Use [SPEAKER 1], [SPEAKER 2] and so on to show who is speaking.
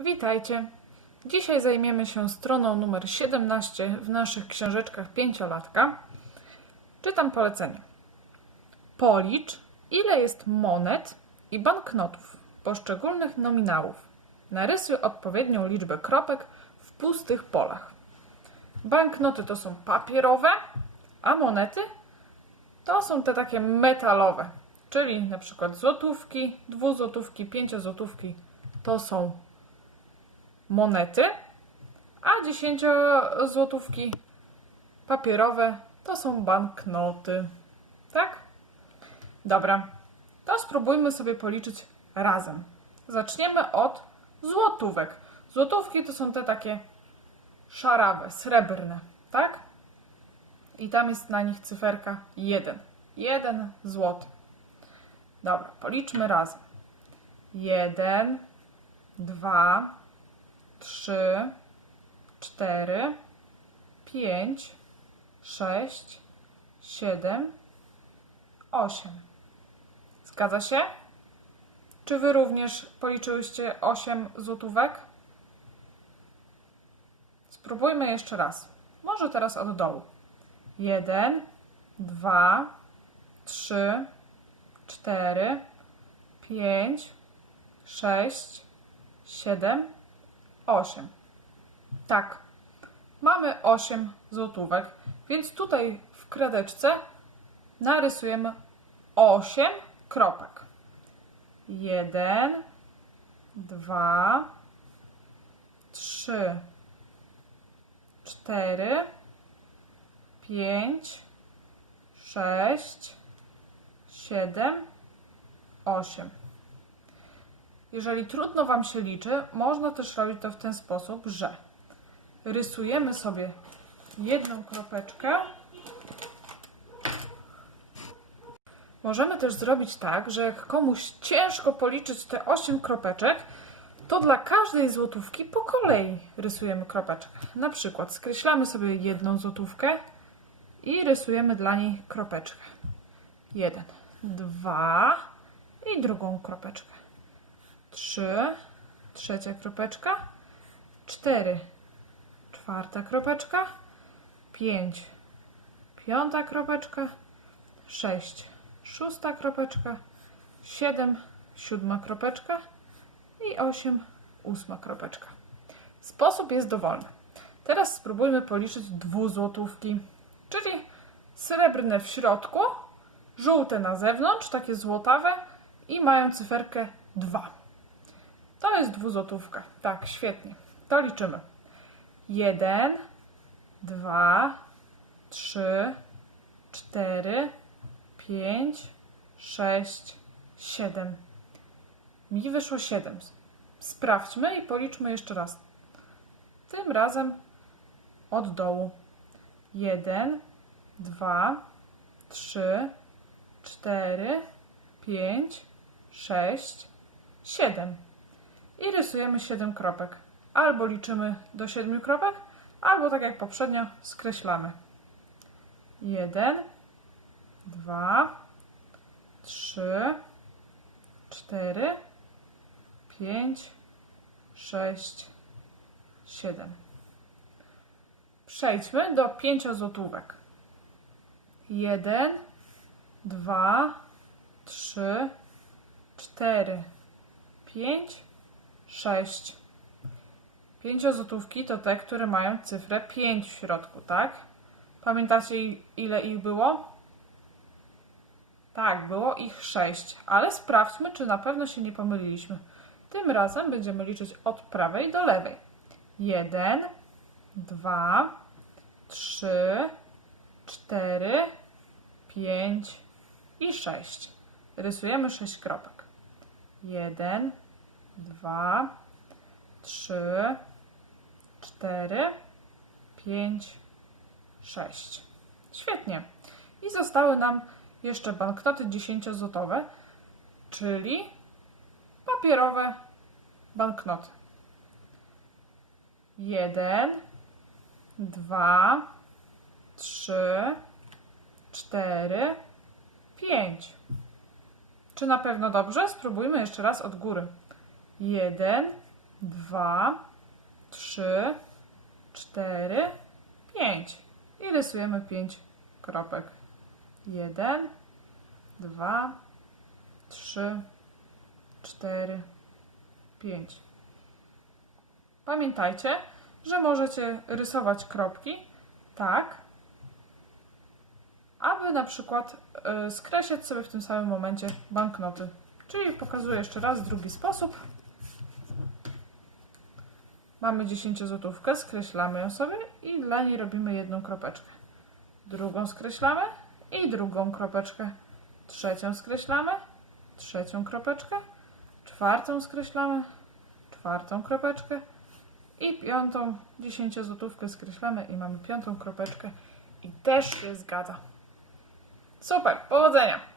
[SPEAKER 1] Witajcie. Dzisiaj zajmiemy się stroną numer 17 w naszych książeczkach pięciolatka. Czytam polecenie. Policz, ile jest monet i banknotów poszczególnych nominałów. Narysuj odpowiednią liczbę kropek w pustych polach. Banknoty to są papierowe, a monety to są te takie metalowe, czyli na przykład złotówki, dwuzłotówki, pięciozłotówki to są monety, a 10 złotówki papierowe to są banknoty. Tak? Dobra, to spróbujmy sobie policzyć razem. Zaczniemy od złotówek. Złotówki to są te takie szarawe, srebrne, tak? I tam jest na nich cyferka 1. 1 złoty. Dobra, policzmy razem. 1, 2, 3, 4, 5, 6, 7, 8. Zgadza się? Czy wy również policzyłyście 8 złotówek? Spróbujmy jeszcze raz. Może teraz od dołu. 1, 2, 3, 4, 5, 6, 7, 8. Tak, mamy 8 złotówek, więc tutaj w kredeczce narysujemy 8 kropek. 1, 2, 3, 4, 5, 6, 7, 8. Jeżeli trudno Wam się liczy, można też robić to w ten sposób, że rysujemy sobie jedną kropeczkę. Możemy też zrobić tak, że jak komuś ciężko policzyć te 8 kropeczek, to dla każdej złotówki po kolei rysujemy kropeczkę. Na przykład skreślamy sobie jedną złotówkę i rysujemy dla niej kropeczkę. Jeden, dwa i drugą kropeczkę. Trzy, trzecia kropeczka. Cztery, czwarta kropeczka. Pięć, piąta kropeczka. Sześć, szósta kropeczka. Siedem, siódma kropeczka. I osiem, ósma kropeczka. Sposób jest dowolny. Teraz spróbujmy policzyć dwuzłotówki, czyli srebrne w środku, żółte na zewnątrz, takie złotawe i mają cyferkę 2. To jest dwuzłotówka. Tak, świetnie. To liczymy. 1, 2, 3, 4, 5, 6, 7. Mi wyszło 7. Sprawdźmy i policzmy jeszcze raz. Tym razem od dołu. 1, 2, 3, 4, 5, 6, 7. I rysujemy 7 kropek. Albo liczymy do 7 kropek, albo tak jak poprzednio skreślamy. 1, 2, 3, 4, 5, 6, 7. Przejdźmy do 5 złotówek. 1, 2, 3, 4, 5, 6. Pięciozłotówki to te, które mają cyfrę 5 w środku, tak? Pamiętacie ile ich było? Tak, było ich 6, ale sprawdźmy, czy na pewno się nie pomyliliśmy. Tym razem będziemy liczyć od prawej do lewej. 1, 2, 3, 4, 5 i 6. Rysujemy 6 kropek. 1, 2, 3, 4, 5, 6. Świetnie. I zostały nam jeszcze banknoty 10-złotowe, czyli papierowe banknoty. 1, 2, 3, 4, 5. Czy na pewno dobrze? Spróbujmy jeszcze raz od góry. 1, dwa, trzy, cztery, pięć. I rysujemy pięć kropek. Jeden, dwa, trzy, cztery, pięć. Pamiętajcie, że możecie rysować kropki tak, aby na przykład y, skreślać sobie w tym samym momencie banknoty. Czyli pokazuję jeszcze raz drugi sposób. Mamy 10 złotówkę, skreślamy ją sobie i dla niej robimy jedną kropeczkę. Drugą skreślamy i drugą kropeczkę. Trzecią skreślamy, trzecią kropeczkę. Czwartą skreślamy, czwartą kropeczkę. I piątą 10 złotówkę skreślamy i mamy piątą kropeczkę. I też się zgadza. Super, powodzenia!